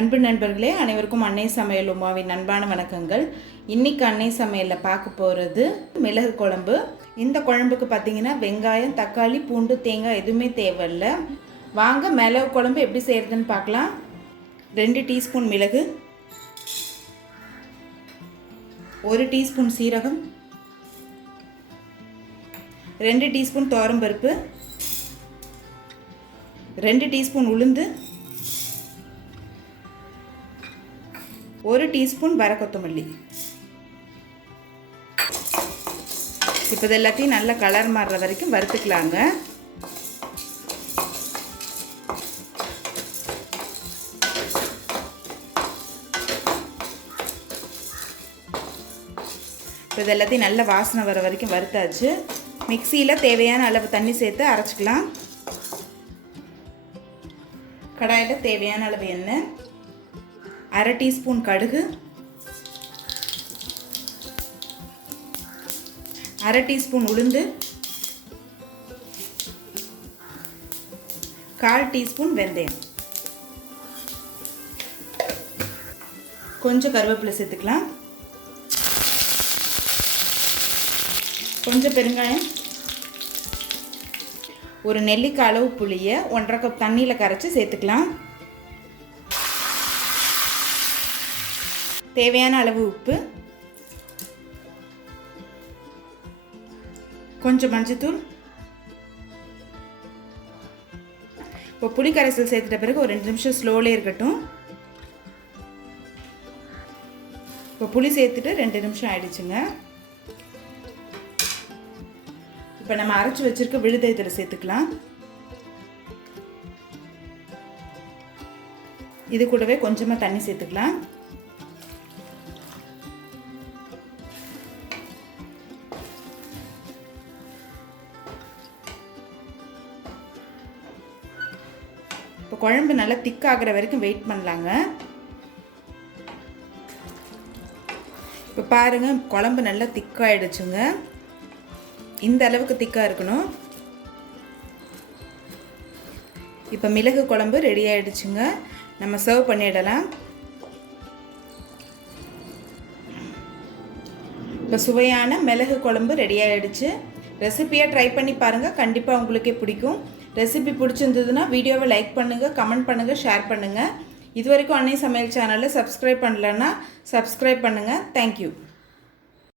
அன்பு நண்பர்களே, அனைவருக்கும் அன்னை சமையல் உமாவின் அன்பான வணக்கங்கள். இன்றைக்கி அன்னை சமையலில் பார்க்க போகிறது மிளகு குழம்பு. இந்த குழம்புக்கு பார்த்திங்கன்னா வெங்காயம், தக்காளி, பூண்டு, தேங்காய் எதுவுமே தேவையில்லை. வாங்க மிளகு குழம்பு எப்படி செய்கிறதுன்னு பார்க்கலாம். 2 டீஸ்பூன் மிளகு, 1 டீஸ்பூன் சீரகம், 2 டீஸ்பூன் துவரம்பருப்பு, 2 டீஸ்பூன் உளுந்து, 1 டீஸ்பூன் வர கொத்தமல்லி. இப்போ இது எல்லாத்தையும் நல்லா கலர் மாறுற வரைக்கும் வறுத்துக்கலாங்க. இப்போ இது எல்லாத்தையும் நல்ல வாசனை வர வரைக்கும் வறுத்தாச்சு. மிக்சியில் தேவையான அளவு தண்ணி சேர்த்து அரைச்சிக்கலாம். கடாயில் தேவையான அளவு எண்ணெய், 1/2 டீஸ்பூன் கடுகு, 1/2 டீஸ்பூன் உளுந்து, 1/4 டீஸ்பூன் வெந்தயம், கொஞ்சம் கருவேப்பிலை சேர்த்துக்கலாம், கொஞ்சம் பெருங்காயம், ஒரு நெல்லிக்காய் அளவு புளியை 1/2 கப் தண்ணியில் கரைச்சி சேர்த்துக்கலாம். தேவையான அளவு உப்பு, கொஞ்சம் மஞ்சத்தூள். இப்போ புளி கரைசல் சேர்த்துட்ட பிறகு ஒரு 2 நிமிஷம் ஸ்லோலே இருக்கட்டும். இப்போ புளி சேர்த்துட்டு 2 நிமிஷம் ஆயிடுச்சுங்க. இப்போ நம்ம அரைச்சி வச்சிருக்க விழுதை இதில் சேர்த்துக்கலாம். இது கூடவே கொஞ்சமாக தண்ணி சேர்த்துக்கலாம். இப்போ குழம்பு நல்லா திக்காகிற வரைக்கும் வெயிட் பண்ணலாங்க. இப்போ பாருங்கள், குழம்பு நல்லா திக்காகிடுச்சுங்க. இந்த அளவுக்கு திக்காக இருக்கணும். இப்போ மிளகு குழம்பு ரெடி ஆகிடுச்சுங்க. நம்ம சர்வ் பண்ணிடலாம். இப்போ சுவையான மிளகு குழம்பு ரெடி ஆகிடுச்சு. ரெசிபியை ட்ரை பண்ணி பாருங்கள், கண்டிப்பாக உங்களுக்கே பிடிக்கும். ரெசிபி பிடிச்சிருந்ததுன்னா வீடியோவை லைக் பண்ணுங்கள், கமெண்ட் பண்ணுங்கள், ஷேர் பண்ணுங்கள். இது வரைக்கும் அன்னை சமையல் சேனலை சப்ஸ்கிரைப் பண்ணலன்னா சப்ஸ்கிரைப் பண்ணுங்கள். தேங்க்யூ.